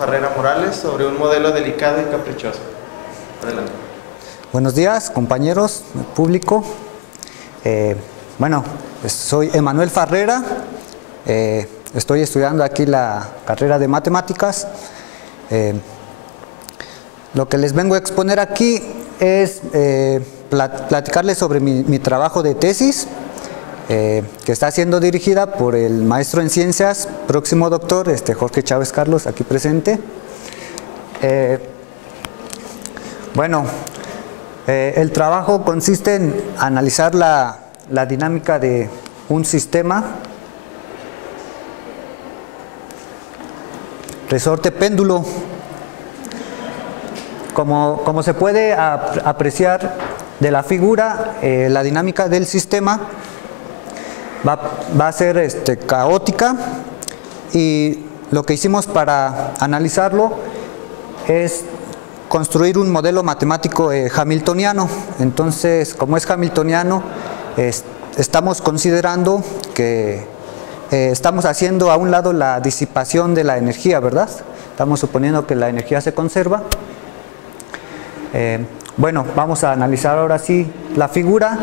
Farrera Morales sobre un modelo delicado y caprichoso. Adelante. Buenos días, compañeros, público. Bueno, soy Emanuel Farrera, estoy estudiando aquí la carrera de matemáticas. Lo que les vengo a exponer aquí es platicarles sobre mi trabajo de tesis, que está siendo dirigida por el maestro en ciencias, próximo doctor, Jorge Chávez Carlos, aquí presente. Bueno, el trabajo consiste en analizar la dinámica de un sistema resorte péndulo. Como se puede apreciar de la figura, la dinámica del sistema va a ser caótica, y lo que hicimos para analizarlo es construir un modelo matemático hamiltoniano. Entonces, como es hamiltoniano, estamos considerando que estamos haciendo a un lado la disipación de la energía, ¿verdad? Estamos suponiendo que la energía se conserva. Bueno, vamos a analizar ahora sí la figura.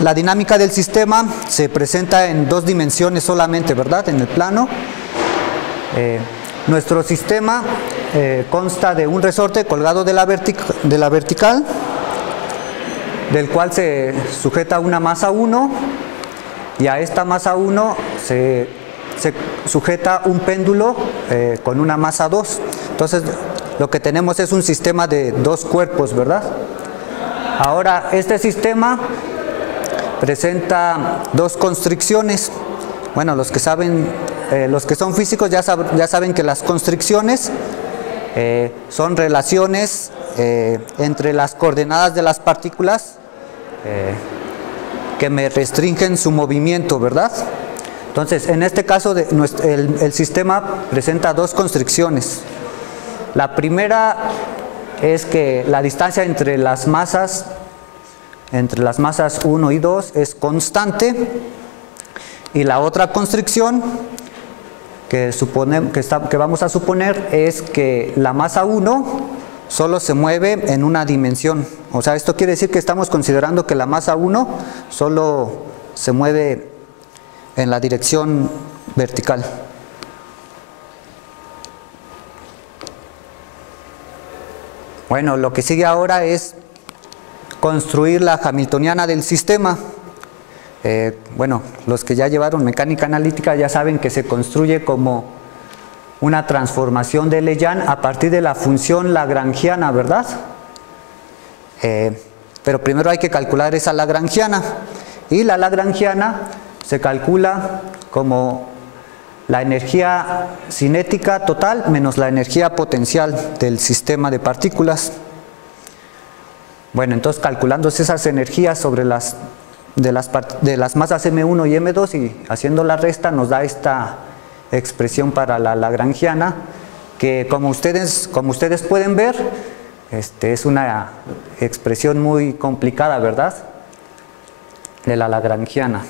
La dinámica del sistema se presenta en dos dimensiones solamente, ¿verdad? En el plano. Nuestro sistema consta de un resorte colgado de la vertical, del cual se sujeta una masa 1, y a esta masa 1 se sujeta un péndulo con una masa 2. Entonces, lo que tenemos es un sistema de dos cuerpos, ¿verdad? Ahora, este sistema presenta dos constricciones. Bueno, los que son físicos ya saben que las constricciones son relaciones entre las coordenadas de las partículas que me restringen su movimiento, ¿verdad? Entonces, en este caso, el sistema presenta dos constricciones. La primera es que la distancia entre las masas 1 y 2 es constante, y la otra constricción que vamos a suponer es que la masa 1 solo se mueve en una dimensión. O sea, esto quiere decir que estamos considerando que la masa 1 solo se mueve en la dirección vertical. Bueno, lo que sigue ahora es construir la hamiltoniana del sistema. Bueno, los que ya llevaron mecánica analítica ya saben que se construye como una transformación de Legendre a partir de la función lagrangiana, ¿verdad? Pero primero hay que calcular esa lagrangiana, y la lagrangiana se calcula como la energía cinética total menos la energía potencial del sistema de partículas. Bueno, entonces, calculando esas energías sobre de las masas M1 y M2 y haciendo la resta, nos da esta expresión para la lagrangiana, que como ustedes pueden ver, es una expresión muy complicada, ¿verdad? De la lagrangiana.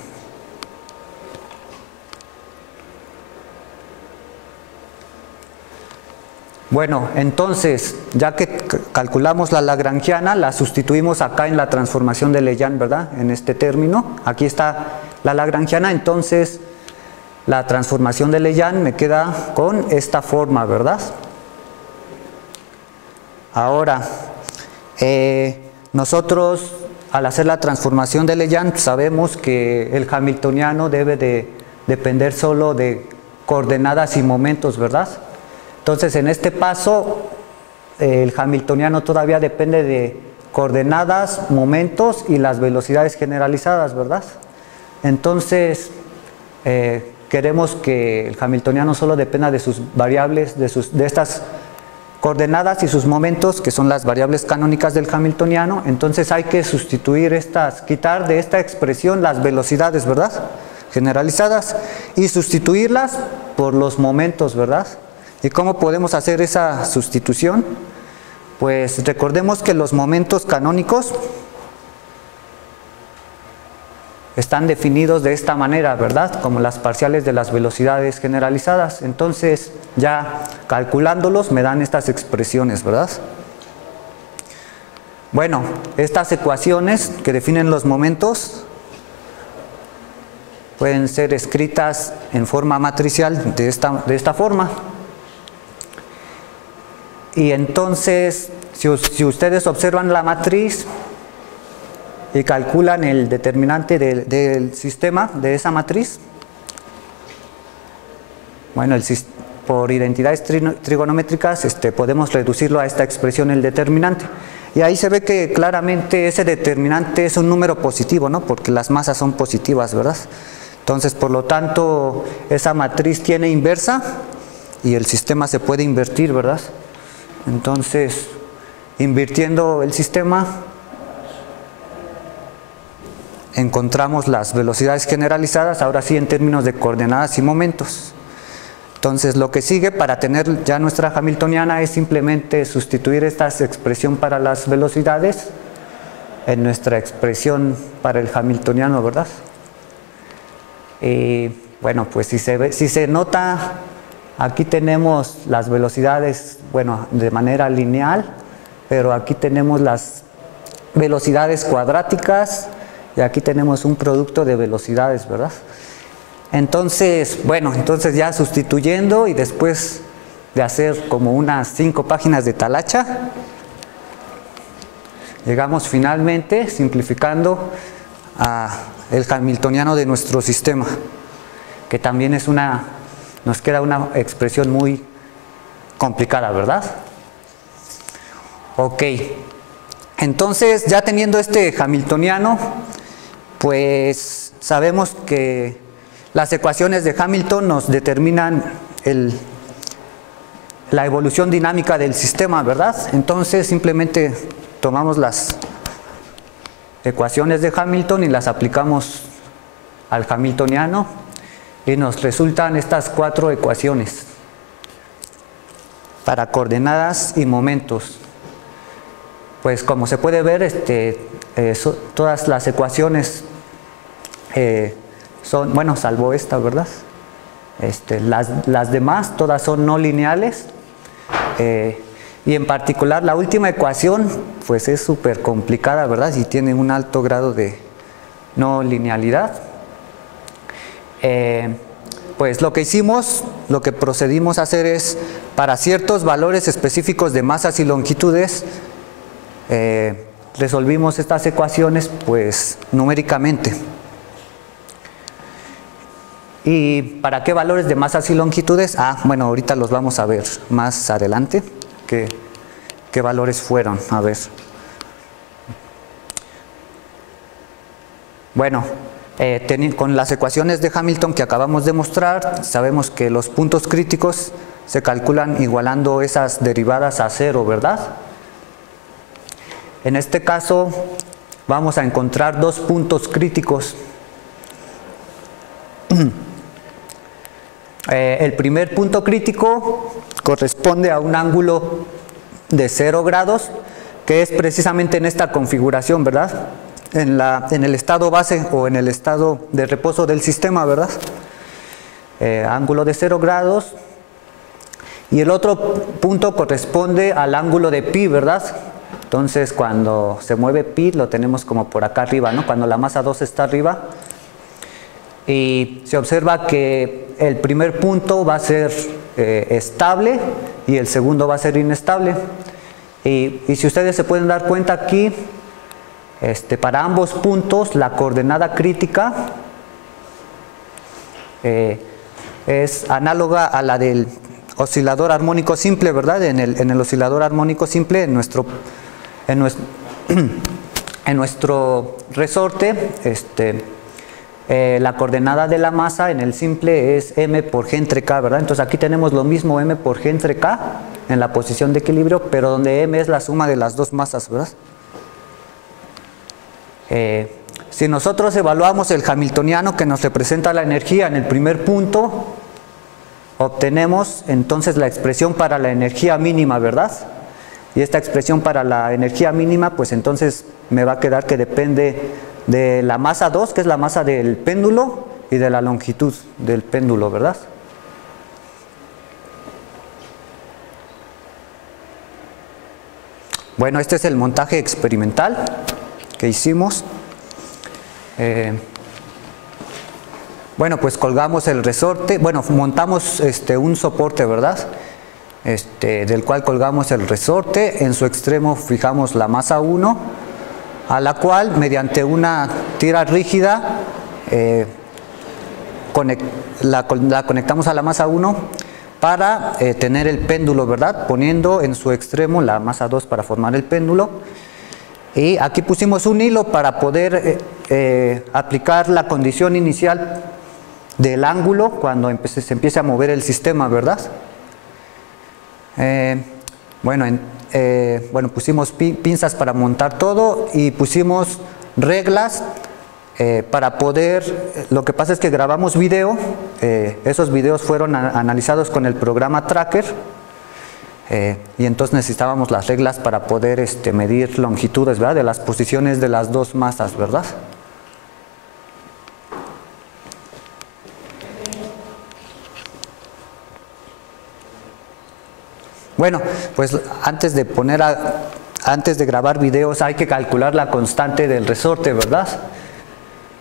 Bueno, entonces, ya que calculamos la lagrangiana, la sustituimos acá en la transformación de Legendre, ¿verdad? En este término, aquí está la lagrangiana, entonces la transformación de Legendre me queda con esta forma, ¿verdad? Ahora, nosotros al hacer la transformación de Legendre sabemos que el hamiltoniano debe de depender solo de coordenadas y momentos, ¿verdad? Entonces, en este paso, el hamiltoniano todavía depende de coordenadas, momentos y las velocidades generalizadas, ¿verdad? Entonces, queremos que el hamiltoniano solo dependa de sus variables, de estas coordenadas y sus momentos, que son las variables canónicas del hamiltoniano. Entonces, hay que sustituir quitar de esta expresión las velocidades, ¿verdad? Generalizadas, y sustituirlas por los momentos, ¿verdad? ¿Y cómo podemos hacer esa sustitución? Pues recordemos que los momentos canónicos están definidos de esta manera, ¿verdad? Como las parciales de las velocidades generalizadas. Entonces, ya calculándolos me dan estas expresiones, ¿verdad? Bueno, estas ecuaciones que definen los momentos pueden ser escritas en forma matricial de esta forma. Y entonces, si ustedes observan la matriz y calculan el determinante del sistema de esa matriz, bueno, por identidades trigonométricas podemos reducirlo a esta expresión, el determinante. Y ahí se ve que claramente ese determinante es un número positivo, ¿no? Porque las masas son positivas, ¿verdad? Entonces, por lo tanto, esa matriz tiene inversa y el sistema se puede invertir, ¿verdad? Entonces, invirtiendo el sistema, encontramos las velocidades generalizadas, ahora sí en términos de coordenadas y momentos. Entonces, lo que sigue para tener ya nuestra hamiltoniana es simplemente sustituir esta expresión para las velocidades en nuestra expresión para el hamiltoniano, ¿verdad? Y bueno, pues si se nota, aquí tenemos las velocidades, bueno, de manera lineal, pero aquí tenemos las velocidades cuadráticas y aquí tenemos un producto de velocidades, ¿verdad? Entonces, bueno, entonces ya sustituyendo y después de hacer como unas 5 páginas de talacha, llegamos finalmente, simplificando, a el hamiltoniano de nuestro sistema, que también es nos queda una expresión muy complicada, ¿verdad? Ok, entonces ya teniendo este hamiltoniano, pues sabemos que las ecuaciones de Hamilton nos determinan la evolución dinámica del sistema, ¿verdad? Entonces simplemente tomamos las ecuaciones de Hamilton y las aplicamos al hamiltoniano y nos resultan estas 4 ecuaciones para coordenadas y momentos. Pues como se puede ver, todas las ecuaciones son, bueno, salvo esta, ¿verdad? Las demás todas son no lineales, y en particular la última ecuación pues es súper complicada, ¿verdad? Y tiene un alto grado de no linealidad. Pues lo que procedimos a hacer es, para ciertos valores específicos de masas y longitudes, resolvimos estas ecuaciones pues numéricamente. ¿Y para qué valores de masas y longitudes? Bueno, ahorita los vamos a ver más adelante. ¿Qué valores fueron? A ver. Bueno, con las ecuaciones de Hamilton que acabamos de mostrar, sabemos que los puntos críticos se calculan igualando esas derivadas a 0, ¿verdad? En este caso vamos a encontrar 2 puntos críticos. El primer punto crítico corresponde a un ángulo de 0 grados, que es precisamente en esta configuración, ¿verdad? En el estado base o en el estado de reposo del sistema, ¿verdad? Ángulo de 0 grados. Y el otro punto corresponde al ángulo de pi, ¿verdad? Entonces, cuando se mueve pi, lo tenemos como por acá arriba, ¿no? Cuando la masa 2 está arriba. Y se observa que el primer punto va a ser estable y el segundo va a ser inestable. Y si ustedes se pueden dar cuenta aquí, para ambos puntos la coordenada crítica es análoga a la del oscilador armónico simple, ¿verdad? En el oscilador armónico simple, en nuestro resorte, la coordenada de la masa en el simple es m por g entre k, ¿verdad? Entonces aquí tenemos lo mismo, m por g entre k en la posición de equilibrio, pero donde m es la suma de las 2 masas, ¿verdad? Si nosotros evaluamos el hamiltoniano que nos representa la energía en el primer punto, obtenemos entonces la expresión para la energía mínima, ¿verdad? Y esta expresión para la energía mínima, pues entonces me va a quedar que depende de la masa 2, que es la masa del péndulo, y de la longitud del péndulo, ¿verdad? Bueno, este es el montaje experimental que hicimos. Bueno, pues colgamos el resorte, bueno, montamos un soporte, ¿verdad? Del cual colgamos el resorte, en su extremo fijamos la masa 1, a la cual mediante una tira rígida la conectamos a la masa 1 para tener el péndulo, ¿verdad? Poniendo en su extremo la masa 2 para formar el péndulo. Y aquí pusimos un hilo para poder aplicar la condición inicial del ángulo cuando se empiece a mover el sistema, ¿verdad? Bueno, pusimos pinzas para montar todo y pusimos reglas para poder, lo que pasa es que grabamos video, esos videos fueron analizados con el programa Tracker, y entonces necesitábamos las reglas para poder medir longitudes, ¿verdad?, de las posiciones de las dos masas, ¿verdad? Bueno, pues antes de grabar videos hay que calcular la constante del resorte, ¿verdad?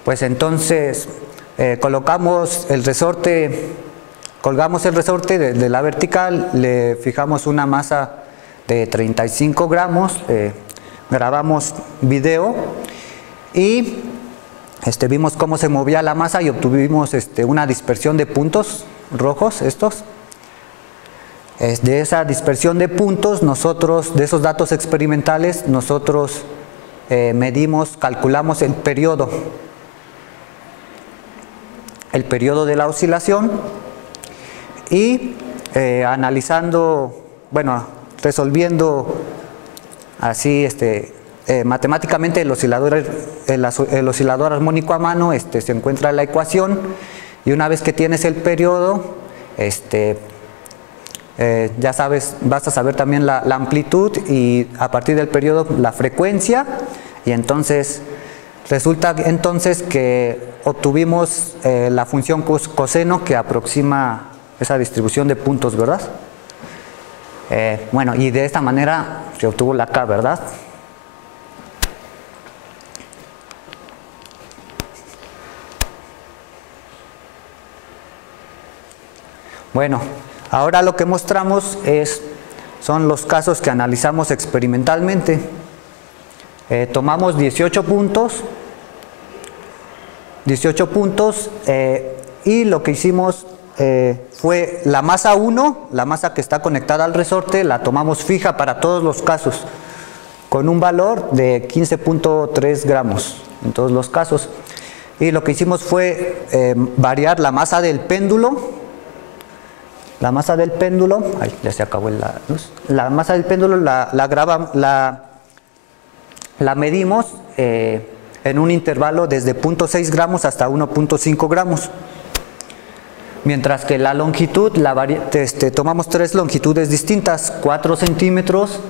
Pues entonces colgamos el resorte de la vertical, le fijamos una masa de 35 gramos, grabamos video y vimos cómo se movía la masa y obtuvimos una dispersión de puntos rojos estos. De esa dispersión de puntos, de esos datos experimentales, nosotros calculamos el periodo de la oscilación y analizando, bueno, resolviendo así matemáticamente el oscilador armónico a mano, se encuentra la ecuación, y una vez que tienes el periodo, ya sabes, vas a saber también la amplitud y a partir del periodo la frecuencia, y entonces resulta que obtuvimos la función coseno que aproxima esa distribución de puntos, ¿verdad? Bueno, y de esta manera se obtuvo la K, ¿verdad? Bueno, ahora lo que mostramos son los casos que analizamos experimentalmente. Tomamos 18 puntos y lo que hicimos fue la masa 1, la masa que está conectada al resorte, la tomamos fija para todos los casos, con un valor de 15.3 gramos en todos los casos. Y lo que hicimos fue variar la masa del péndulo. La masa del péndulo, ay, ya se acabó la luz. La masa del péndulo la medimos en un intervalo desde 0.6 gramos hasta 1.5 gramos. Mientras que la longitud, tomamos tres longitudes distintas, 4 centímetros,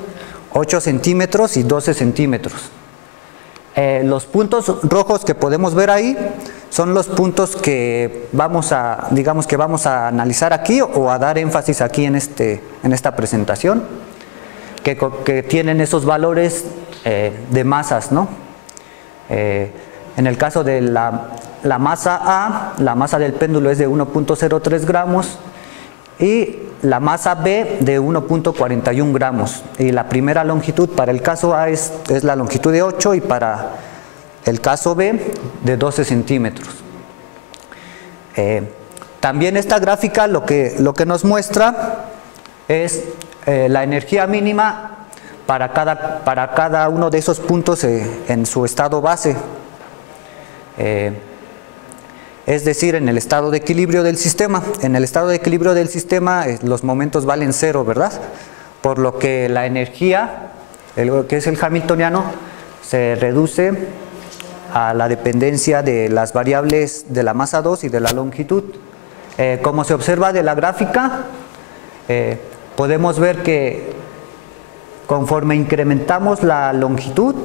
8 centímetros y 12 centímetros. Los puntos rojos que podemos ver ahí son los puntos que vamos a analizar aquí o a dar énfasis aquí en esta presentación, que tienen esos valores de masas, ¿no? En el caso de la masa A, la masa del péndulo es de 1.03 gramos y la masa B de 1.41 gramos. Y la primera longitud para el caso A es la longitud de 8 y para el caso B de 12 centímetros. También esta gráfica lo que nos muestra es la energía mínima para cada uno de esos puntos en su estado base. Es decir, en el estado de equilibrio del sistema. En el estado de equilibrio del sistema los momentos valen 0, ¿verdad? Por lo que la energía, que es el hamiltoniano, se reduce a la dependencia de las variables de la masa 2 y de la longitud. Como se observa de la gráfica, podemos ver que conforme incrementamos la longitud,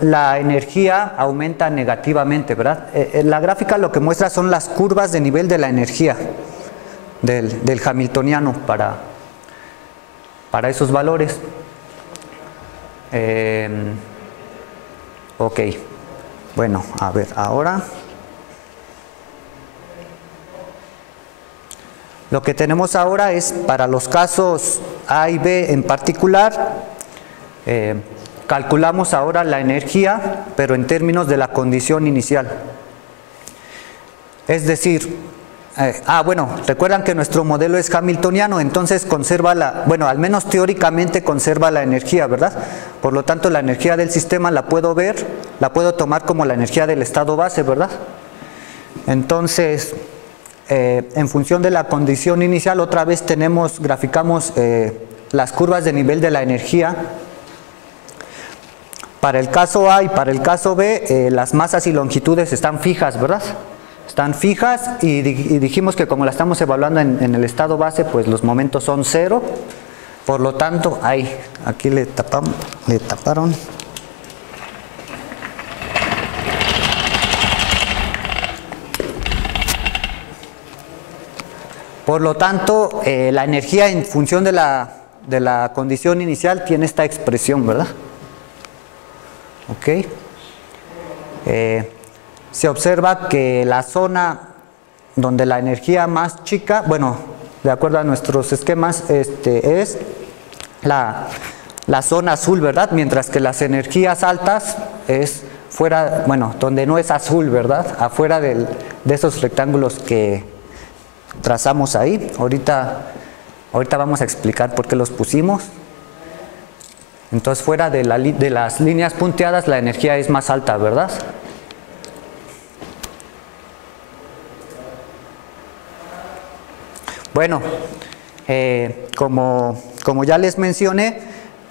la energía aumenta negativamente, ¿verdad? La gráfica lo que muestra son las curvas de nivel de la energía del hamiltoniano para esos valores. Ok, bueno, a ver, ahora lo que tenemos ahora es para los casos A y B en particular, calculamos ahora la energía, pero en términos de la condición inicial. Es decir, bueno, recuerdan que nuestro modelo es hamiltoniano, entonces conserva bueno, al menos teóricamente conserva la energía, ¿verdad? Por lo tanto, la energía del sistema la puedo ver, la puedo tomar como la energía del estado base, ¿verdad? Entonces, en función de la condición inicial, otra vez graficamos las curvas de nivel de la energía. Para el caso A y para el caso B, las masas y longitudes están fijas, ¿verdad? Están fijas y dijimos que como la estamos evaluando en el estado base, pues los momentos son 0. Por lo tanto, aquí le taparon. Por lo tanto, la energía en función de la condición inicial tiene esta expresión, ¿verdad? Ok. Se observa que la zona donde la energía más chica, bueno, de acuerdo a nuestros esquemas, es la zona azul, ¿verdad? Mientras que las energías altas es fuera, bueno, donde no es azul, ¿verdad? Afuera de esos rectángulos que trazamos ahí. Ahorita vamos a explicar por qué los pusimos. Entonces, fuera de las líneas punteadas, la energía es más alta, ¿verdad? Bueno, como ya les mencioné,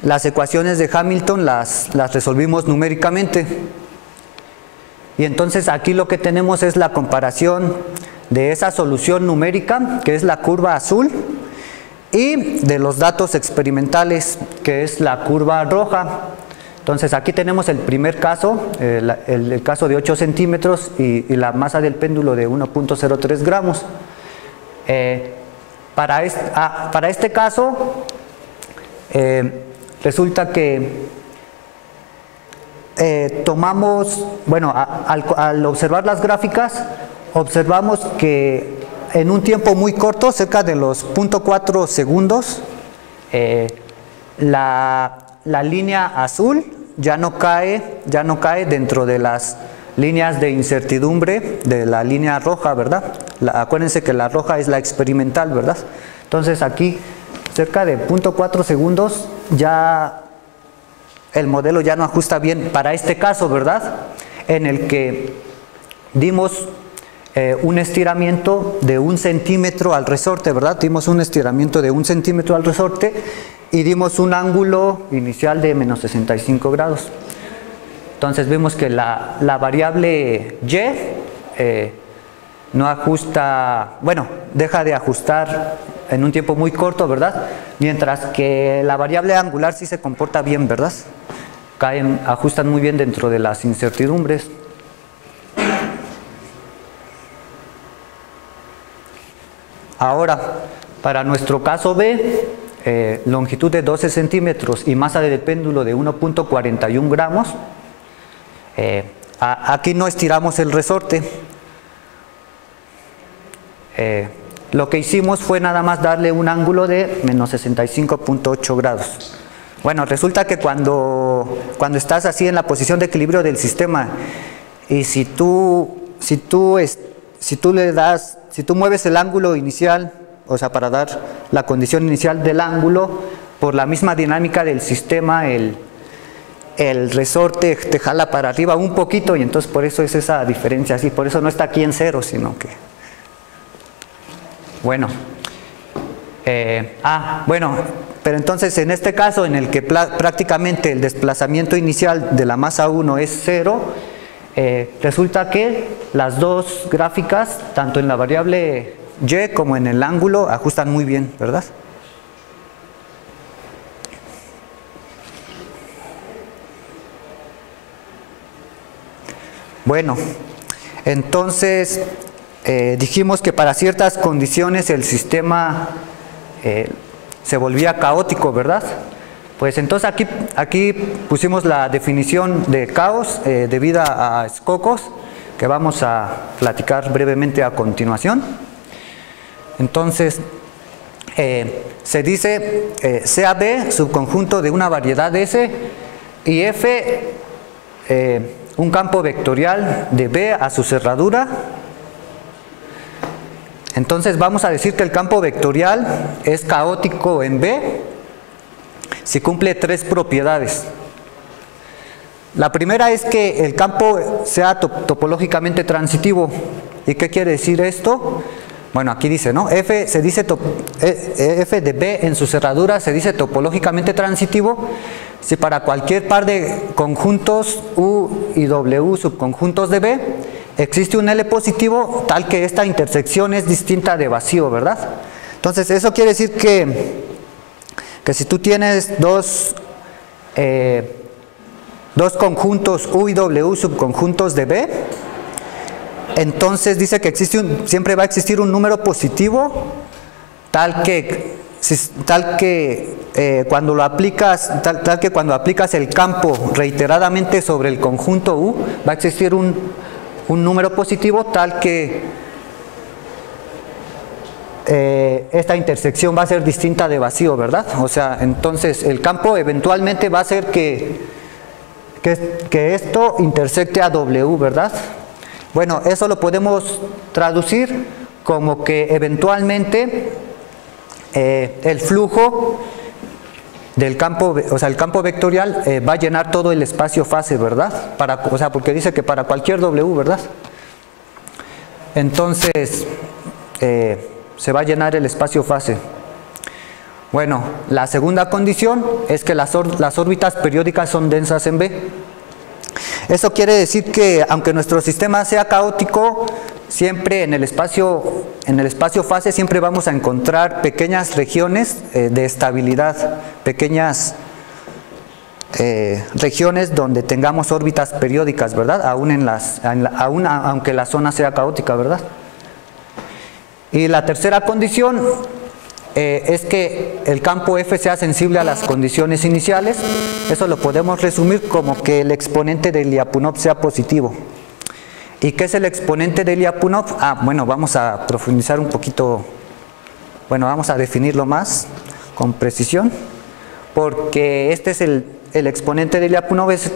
las ecuaciones de Hamilton las resolvimos numéricamente. Y entonces aquí lo que tenemos es la comparación de esa solución numérica, que es la curva azul, y de los datos experimentales, que es la curva roja. Entonces aquí tenemos el primer caso, el caso de 8 centímetros y la masa del péndulo de 1.03 gramos. Para este caso, resulta que tomamos, bueno, al observar las gráficas, observamos que en un tiempo muy corto, cerca de los 0.4 segundos, la línea azul ya no cae dentro de las líneas de incertidumbre de la línea roja, ¿verdad? Acuérdense que la roja es la experimental, ¿verdad? Entonces aquí, cerca de 0.4 segundos, ya el modelo ya no ajusta bien para este caso, ¿verdad? En el que dimos un estiramiento de 1 centímetro al resorte, ¿verdad? Dimos un estiramiento de 1 centímetro al resorte y dimos un ángulo inicial de menos 65 grados. Entonces vemos que la variable Y no ajusta, bueno, deja de ajustar en un tiempo muy corto, ¿verdad? Mientras que la variable angular sí se comporta bien, ¿verdad? Ajustan muy bien dentro de las incertidumbres. Ahora, para nuestro caso B, longitud de 12 centímetros y masa del péndulo de 1.41 gramos, aquí no estiramos el resorte. Lo que hicimos fue nada más darle un ángulo de menos 65.8 grados. Bueno, resulta que cuando estás así en la posición de equilibrio del sistema y si tú mueves el ángulo inicial, o sea, para dar la condición inicial del ángulo, por la misma dinámica del sistema, el resorte te jala para arriba un poquito y entonces por eso es esa diferencia así, por eso no está aquí en 0, sino que... Bueno, bueno, pero entonces en este caso en el que prácticamente el desplazamiento inicial de la masa 1 es 0, resulta que las dos gráficas, tanto en la variable Y como en el ángulo, ajustan muy bien, ¿verdad? Bueno, entonces dijimos que para ciertas condiciones el sistema se volvía caótico, ¿verdad? Pues entonces aquí pusimos la definición de caos debida a Skokos, que vamos a platicar brevemente a continuación. Entonces, se dice sea B subconjunto de una variedad S y F un campo vectorial de B a su cerradura. Entonces vamos a decir que el campo vectorial es caótico en B si cumple tres propiedades. La primera es que el campo sea topológicamente transitivo. ¿Y qué quiere decir esto? Bueno, aquí dice, ¿no? F de B en su cerradura se dice topológicamente transitivo si para cualquier par de conjuntos U y W subconjuntos de B existe un L positivo tal que esta intersección es distinta de vacío, ¿verdad? Entonces, eso quiere decir que si tú tienes dos conjuntos U y W subconjuntos de B, entonces dice que siempre va a existir un número positivo tal que cuando aplicas el campo reiteradamente sobre el conjunto U, va a existir un número positivo tal que esta intersección va a ser distinta de vacío, ¿verdad? O sea, entonces el campo eventualmente va a hacer que esto intersecte a W, ¿verdad? Bueno, eso lo podemos traducir como que eventualmente el flujo del campo, o sea, el campo vectorial va a llenar todo el espacio fase, ¿verdad? O sea, porque dice que para cualquier W, ¿verdad? Entonces, se va a llenar el espacio fase. Bueno, la segunda condición es que las órbitas periódicas son densas en B. Eso quiere decir que aunque nuestro sistema sea caótico, siempre en el espacio fase siempre vamos a encontrar pequeñas regiones de estabilidad, pequeñas regiones donde tengamos órbitas periódicas, ¿verdad? Aún aunque la zona sea caótica, ¿verdad? Y la tercera condición es que el campo F sea sensible a las condiciones iniciales. Eso lo podemos resumir como que el exponente de Lyapunov sea positivo. ¿Y qué es el exponente de Lyapunov? Bueno, vamos a profundizar un poquito, bueno, vamos a definirlo más con precisión, porque este es el exponente de Lyapunov, es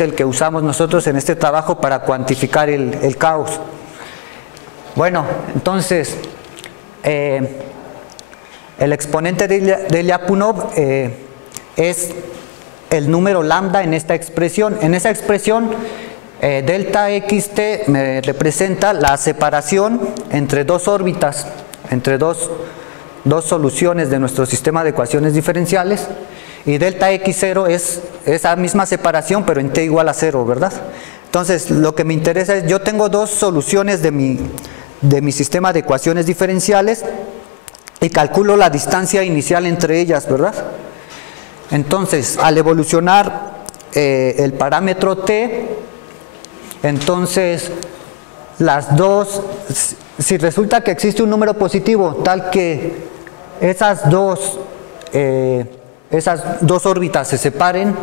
el que usamos nosotros en este trabajo para cuantificar el caos. Bueno, entonces, el exponente de Lyapunov es el número lambda en esta expresión. En esa expresión, delta xt me representa la separación entre dos órbitas, entre dos soluciones de nuestro sistema de ecuaciones diferenciales, y delta x0 es esa misma separación pero en t igual a 0, ¿verdad? Entonces, lo que me interesa es, yo tengo dos soluciones de mi sistema de ecuaciones diferenciales y calculo la distancia inicial entre ellas, ¿verdad? Entonces, al evolucionar el parámetro t, entonces si resulta que existe un número positivo tal que esas dos órbitas se separen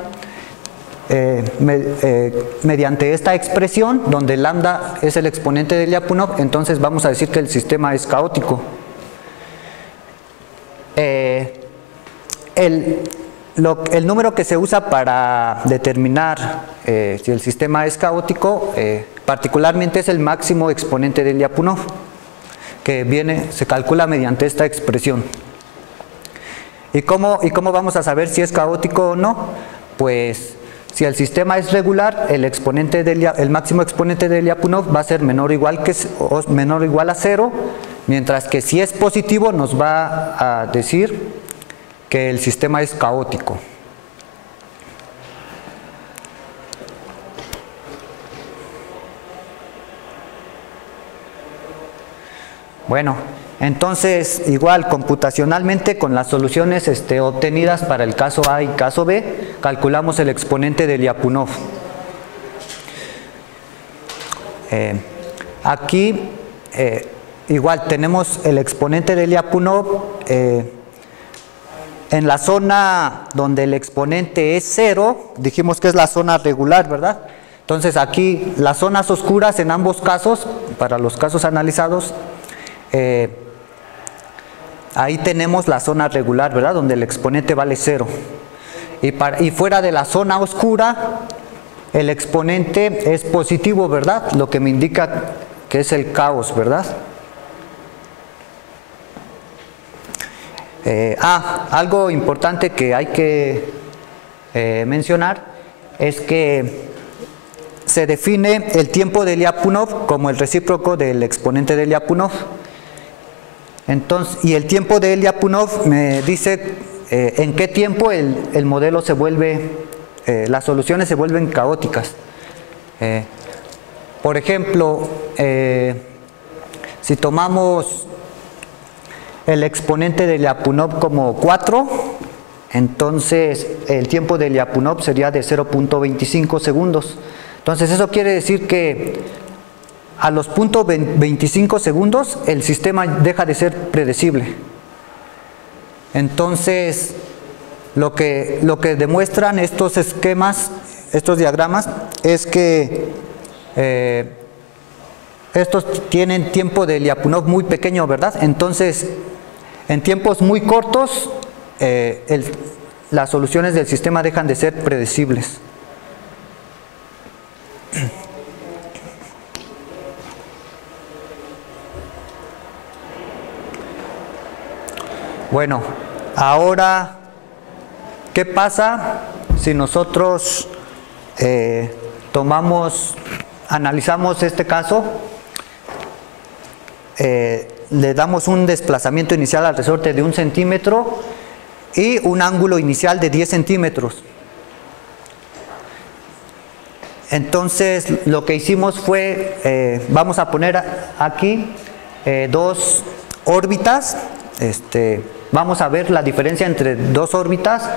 mediante esta expresión donde lambda es el exponente de Lyapunov, entonces vamos a decir que el sistema es caótico. El número que se usa para determinar si el sistema es caótico particularmente es el máximo exponente de Lyapunov, que se calcula mediante esta expresión. ¿Y cómo vamos a saber si es caótico o no? Pues si el sistema es regular, el máximo exponente de Lyapunov va a ser menor o igual a 0, mientras que si es positivo nos va a decir que el sistema es caótico. Bueno, entonces igual computacionalmente con las soluciones obtenidas para el caso A y caso B, calculamos el exponente de Lyapunov. Aquí igual tenemos el exponente de Lyapunov en la zona donde el exponente es 0, dijimos que es la zona regular, ¿verdad? Entonces aquí las zonas oscuras en ambos casos, para los casos analizados, ahí tenemos la zona regular, ¿verdad? Donde el exponente vale 0. Y fuera de la zona oscura, el exponente es positivo, ¿verdad? Lo que me indica que es el caos, ¿verdad? Algo importante que hay que mencionar es que se define el tiempo de Lyapunov como el recíproco del exponente de Lyapunov. Entonces, y el tiempo de Lyapunov me dice en qué tiempo el modelo se vuelve, las soluciones se vuelven caóticas. Por ejemplo, si tomamos el exponente de Lyapunov como 4, entonces el tiempo de Lyapunov sería de 0.25 segundos. Entonces eso quiere decir que a los 0.25 segundos el sistema deja de ser predecible. Entonces lo que demuestran estos esquemas, estos diagramas, es que estos tienen tiempo de Lyapunov muy pequeño, ¿verdad? Entonces en tiempos muy cortos las soluciones del sistema dejan de ser predecibles. Bueno, ahora, ¿qué pasa si nosotros analizamos este caso? Le damos un desplazamiento inicial al resorte de 1 centímetro y un ángulo inicial de 10 centímetros. Entonces lo que hicimos fue, vamos a poner aquí dos órbitas, vamos a ver la diferencia entre dos órbitas.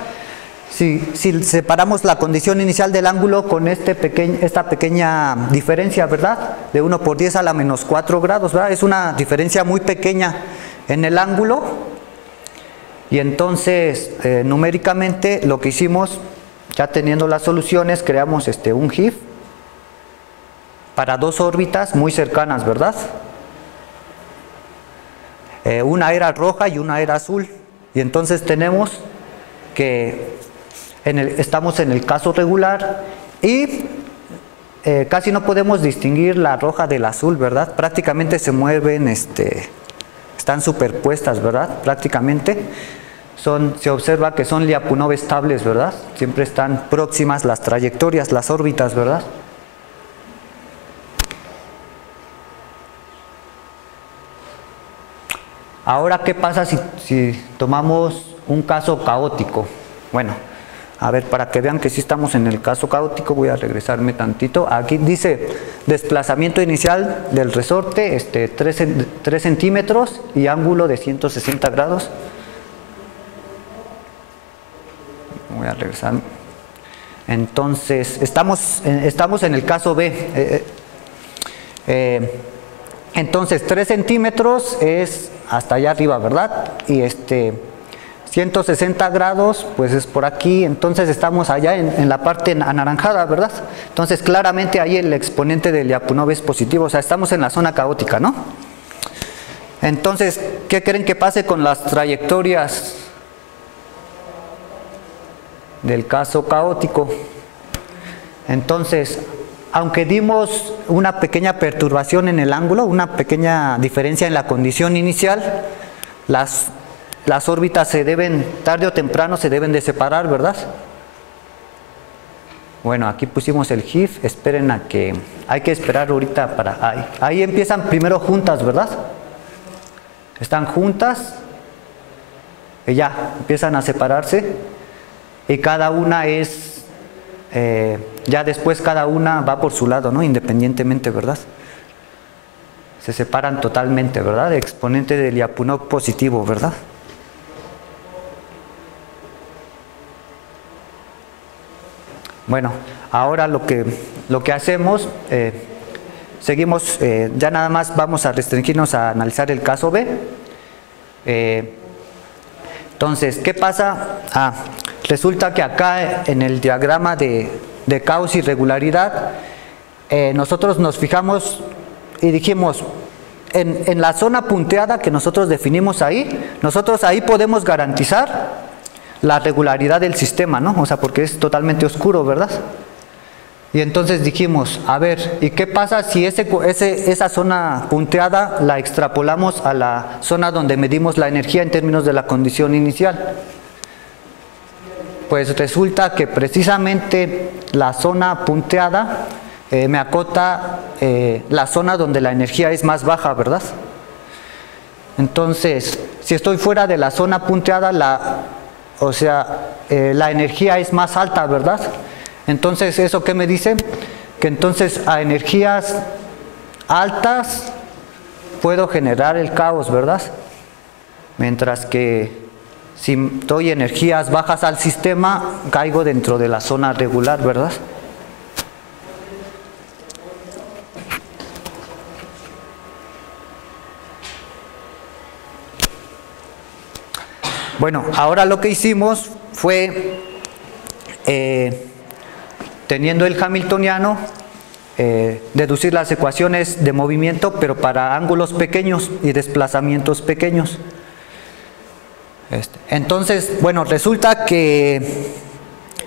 Si separamos la condición inicial del ángulo con esta pequeña diferencia, ¿verdad? De 1 por 10 a la menos 4 grados, ¿verdad? Es una diferencia muy pequeña en el ángulo. Y entonces, numéricamente, lo que hicimos, ya teniendo las soluciones, creamos un GIF para dos órbitas muy cercanas, ¿verdad? Una era roja y una era azul. Y entonces tenemos que estamos en el caso regular y casi no podemos distinguir la roja del azul, ¿verdad? Prácticamente se mueven, están superpuestas, ¿verdad? Prácticamente se observa que son Lyapunov estables, ¿verdad? Siempre están próximas las trayectorias, las órbitas, ¿verdad? Ahora, ¿qué pasa si tomamos un caso caótico? Bueno, a ver, para que vean que sí estamos en el caso caótico, voy a regresarme tantito. Aquí dice desplazamiento inicial del resorte, 3 centímetros y ángulo de 160 grados. Voy a regresar. Entonces, estamos en el caso B. Entonces, 3 centímetros es hasta allá arriba, ¿verdad? Y 160 grados, pues es por aquí, entonces estamos allá en la parte anaranjada, ¿verdad? Entonces claramente ahí el exponente de Lyapunov es positivo, o sea, estamos en la zona caótica, ¿no? Entonces, ¿qué creen que pase con las trayectorias del caso caótico? Entonces, aunque dimos una pequeña perturbación en el ángulo, una pequeña diferencia en la condición inicial, las órbitas tarde o temprano se deben de separar, ¿verdad? Bueno, aquí pusimos el GIF, esperen hay que esperar ahorita ahí empiezan primero juntas, ¿verdad? Están juntas y ya empiezan a separarse y cada una ya después cada una va por su lado, ¿no? Independientemente, ¿verdad? Se separan totalmente, ¿verdad? Exponente de Lyapunov positivo, ¿verdad? Bueno, ahora lo que hacemos, seguimos, ya nada más vamos a restringirnos a analizar el caso B. Entonces, ¿qué pasa? Resulta que acá en el diagrama de caos y regularidad, nosotros nos fijamos y dijimos, en la zona punteada que nosotros definimos ahí, nosotros ahí podemos garantizar la regularidad del sistema, ¿no? O sea, porque es totalmente oscuro, ¿verdad? Y entonces dijimos, a ver, ¿y qué pasa si esa zona punteada la extrapolamos a la zona donde medimos la energía en términos de la condición inicial? Pues resulta que precisamente la zona punteada me acota la zona donde la energía es más baja, ¿verdad? Entonces, si estoy fuera de la zona punteada, la energía es más alta, ¿verdad? Entonces, ¿eso qué me dice? Que entonces a energías altas puedo generar el caos, ¿verdad? Mientras que si doy energías bajas al sistema, caigo dentro de la zona regular, ¿verdad? Bueno, ahora lo que hicimos fue, teniendo el hamiltoniano, deducir las ecuaciones de movimiento, pero para ángulos pequeños y desplazamientos pequeños. Entonces, bueno, resulta que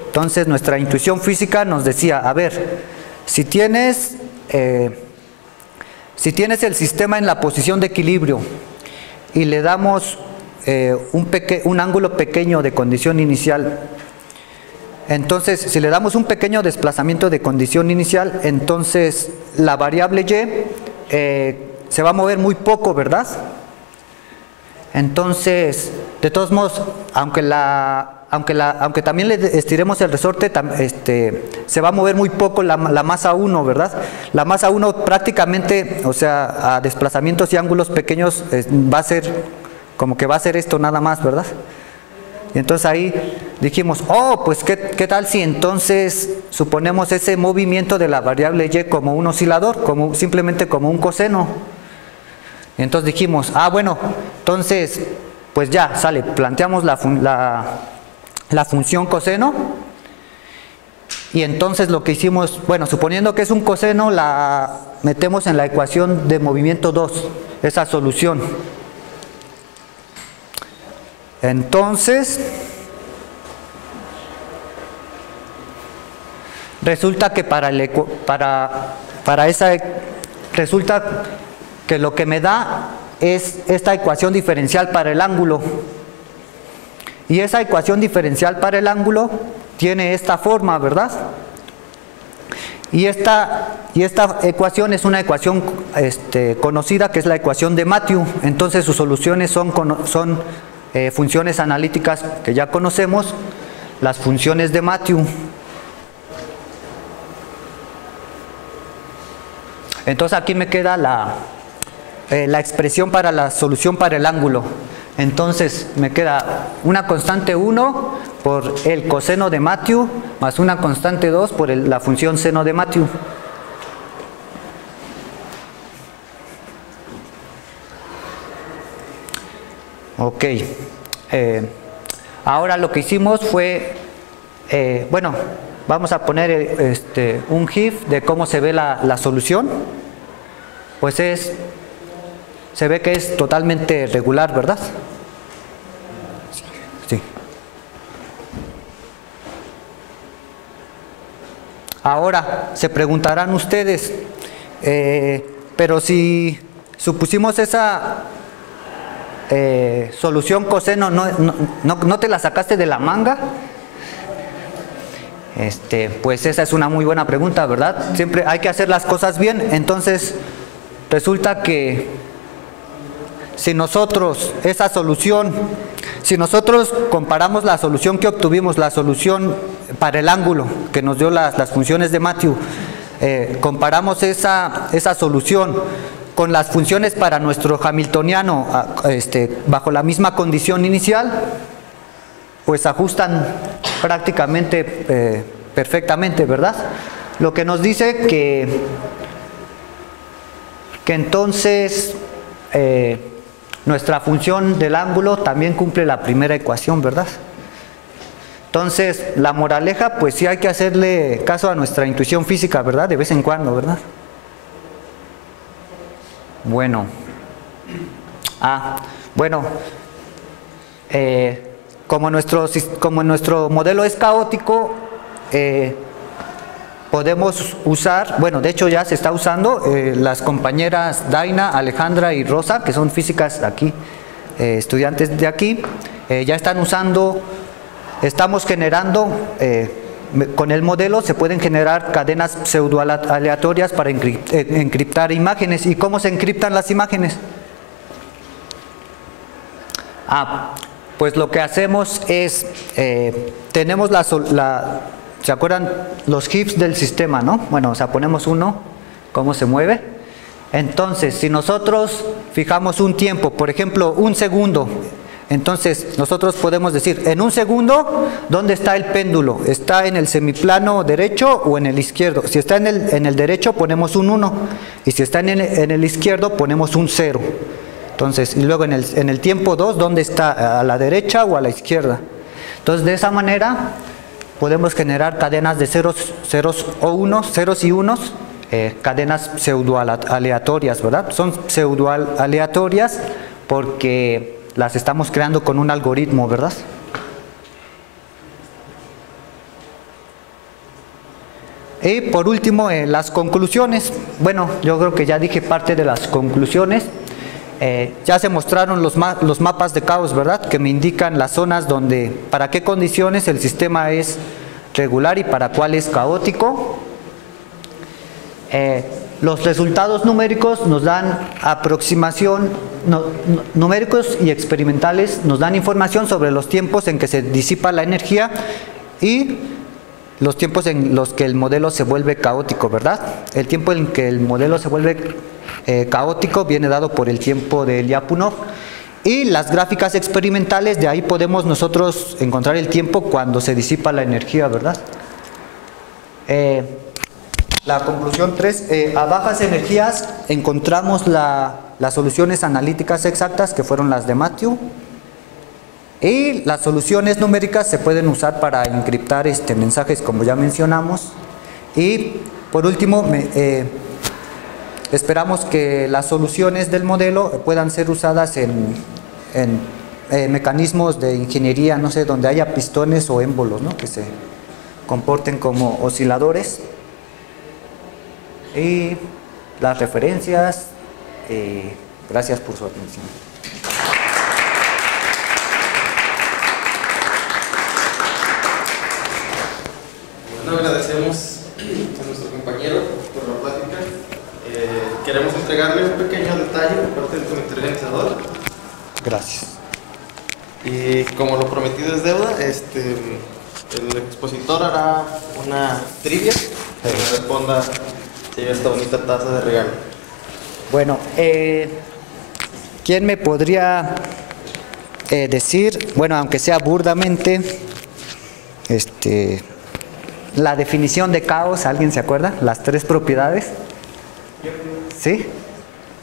entonces nuestra intuición física nos decía, a ver, si tienes el sistema en la posición de equilibrio y le damos un ángulo pequeño de condición inicial, entonces si le damos un pequeño desplazamiento de condición inicial, entonces la variable y se va a mover muy poco, ¿verdad? Entonces, de todos modos, aunque también le estiremos el resorte, se va a mover muy poco la masa 1, ¿verdad? La masa 1 prácticamente, o sea, a desplazamientos y ángulos pequeños va a ser como que va a ser esto nada más, ¿verdad? Y entonces ahí dijimos, pues ¿qué tal si entonces suponemos ese movimiento de la variable y como un oscilador, simplemente como un coseno? Y entonces dijimos, bueno, entonces pues ya sale, planteamos la función coseno, y entonces lo que hicimos, bueno, suponiendo que es un coseno, la metemos en la ecuación de movimiento 2, esa solución. Entonces, resulta que resulta que lo que me da es esta ecuación diferencial para el ángulo. Y esa ecuación diferencial para el ángulo tiene esta forma, ¿verdad? Y esta ecuación es una ecuación conocida, que es la ecuación de Matthew. Entonces sus soluciones son funciones analíticas que ya conocemos, las funciones de Matthew. Entonces aquí me queda la expresión para la solución para el ángulo. Entonces me queda una constante 1 por el coseno de Matthew más una constante 2 por la función seno de Matthew. Ok, ahora lo que hicimos fue, bueno, vamos a poner un GIF de cómo se ve la solución. Pues se ve que es totalmente regular, ¿verdad? Sí. Ahora, se preguntarán ustedes, pero si supusimos esa solución coseno, ¿no te la sacaste de la manga? Pues esa es una muy buena pregunta, ¿verdad? Siempre hay que hacer las cosas bien. Entonces, resulta que si nosotros comparamos la solución que obtuvimos, la solución para el ángulo que nos dio las funciones de Matthew, comparamos esa solución con las funciones para nuestro hamiltoniano bajo la misma condición inicial, pues ajustan prácticamente perfectamente, ¿verdad? Lo que nos dice que entonces nuestra función del ángulo también cumple la primera ecuación, ¿verdad? Entonces, la moraleja, pues sí hay que hacerle caso a nuestra intuición física, ¿verdad? De vez en cuando, ¿verdad? Bueno. Bueno. Como nuestro modelo es caótico, podemos usar, bueno, de hecho ya se está usando, las compañeras Daina, Alejandra y Rosa, que son físicas aquí, estudiantes de aquí, ya están usando, estamos generando, con el modelo se pueden generar cadenas pseudo aleatorias para encriptar imágenes. ¿Y cómo se encriptan las imágenes? Pues lo que hacemos es, tenemos ¿se acuerdan los hips del sistema, no? Bueno, o sea, ponemos uno, cómo se mueve. Entonces, si nosotros fijamos un tiempo, por ejemplo, un segundo, entonces nosotros podemos decir, en un segundo, ¿dónde está el péndulo? ¿Está en el semiplano derecho o en el izquierdo? Si está en el derecho, ponemos un 1, y si está en el izquierdo, ponemos un 0. Entonces, y luego en el tiempo 2, ¿dónde está? ¿A la derecha o a la izquierda? Entonces, de esa manera podemos generar cadenas de ceros y unos, cadenas pseudo aleatorias, ¿verdad? Son pseudo aleatorias porque las estamos creando con un algoritmo, ¿verdad? Y por último, las conclusiones. Bueno, yo creo que ya dije parte de las conclusiones. Ya se mostraron los mapas de caos, ¿verdad? Que me indican las zonas donde, para qué condiciones el sistema es regular y para cuál es caótico. Los resultados numéricos nos dan aproximación, numéricos y experimentales nos dan información sobre los tiempos en que se disipa la energía y los tiempos en los que el modelo se vuelve caótico, ¿verdad? El tiempo en que el modelo se vuelve caótico viene dado por el tiempo de Lyapunov. Y las gráficas experimentales, de ahí podemos nosotros encontrar el tiempo cuando se disipa la energía, ¿verdad? La conclusión 3, a bajas energías encontramos las soluciones analíticas exactas, que fueron las de Matthew. Y las soluciones numéricas se pueden usar para encriptar mensajes, como ya mencionamos. Y por último, esperamos que las soluciones del modelo puedan ser usadas en mecanismos de ingeniería, no sé, donde haya pistones o émbolos, ¿no? Que se comporten como osciladores. Y las referencias, gracias por su atención. Bueno, agradecemos a nuestro compañero por la plática. Queremos entregarle un pequeño detalle por parte del comité organizador. Gracias. Y como lo prometido es deuda, el expositor hará una trivia que responda si esta bonita taza de regalo. Bueno, ¿quién me podría decir, bueno, aunque sea burdamente, la definición de caos? ¿Alguien se acuerda? Las 3 propiedades. ¿Sí?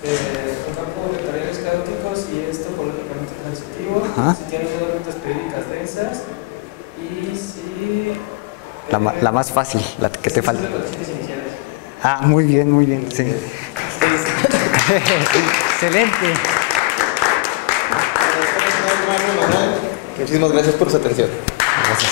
Un campo de vectoriales caóticos y es topológicamente transitivo, si tiene órbitas periódicas densas y si... La más fácil, la que te falta. Muy bien, sí. Excelente. Muchísimas gracias por su atención. Gracias.